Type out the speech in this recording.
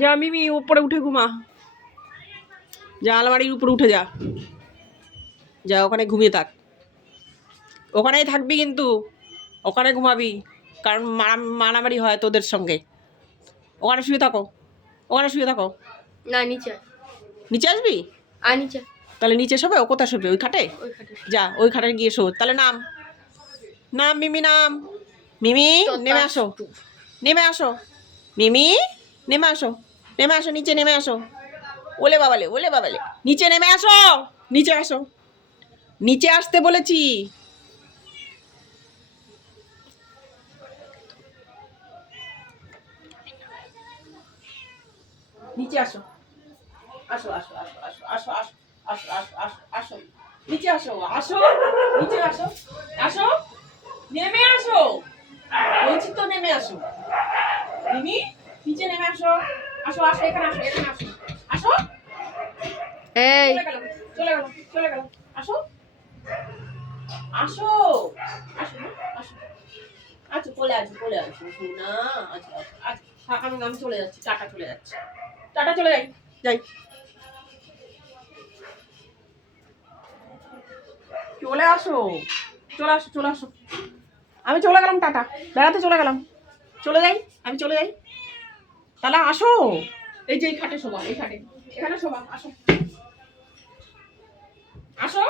যা মিমি উপরে উঠে ঘুমা, যা আলমারির উপরে উঠে যা, যা ওখানে ঘুমিয়ে থাক, ওখানেই থাকবি কিন্তু, ওখানে ঘুমাবি, কারণ মারামারি হয় তোদের সঙ্গে। ওখানে শুয়ে থাকো, ওখানে শুয়ে থাকো। না নিচে, নিচে আসবি? নিচে। তাহলে নিচে শোবে? ও কোথায় শোবে? ওই খাটে? যা ওই খাটে গিয়ে শো। তাহলে নাম, নাম মিমি, নাম মিমি, নেমে আসো, নেমে আসো মিমি, নেমে আসো, নেমে আসো, নিচে নেমে আসো। ওলে বাবালে, ওলে বাবালে, নিচে নেমে আসো, নিচে আসো, নিচে আসতে বলেছি। নিচে আসো, আসো আসো আসো আসো আসো আসো আসো আসো আসো আসো, নিচে আসো, আসো নিচে আসো, আসো নেমে আসো, বলছি তো নেমে আসো মিমি, নিচে নেমে আসো, আসো আসো, এখানে আসো, এখানে আসো, আসো। এই চলে গেল, চলে গেল, চলে গেল, আসো আসো আসো আসো, আচ্ছা চলে আসো, চলে আসো না, আচ্ছা আচ্ছা আচ্ছা, আমি চলে যাচ্ছি, টাটা চলে যাচ্ছি, টাটা চলে যাই, যাই, চলে আসো, চলে আসো, চলে আসো, আমি চলে গেলাম, টাটা, বেড়াতে চলে গেলাম, চলে যাই, আমি চলে যাই, তাহলে আসো, এই যে এই খাটে শোবা, এই খাটে, এখানে শোবা, আসো আসো।